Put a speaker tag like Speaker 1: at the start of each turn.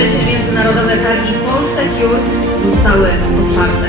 Speaker 1: trzecie międzynarodowe targi Polsecure zostały otwarte.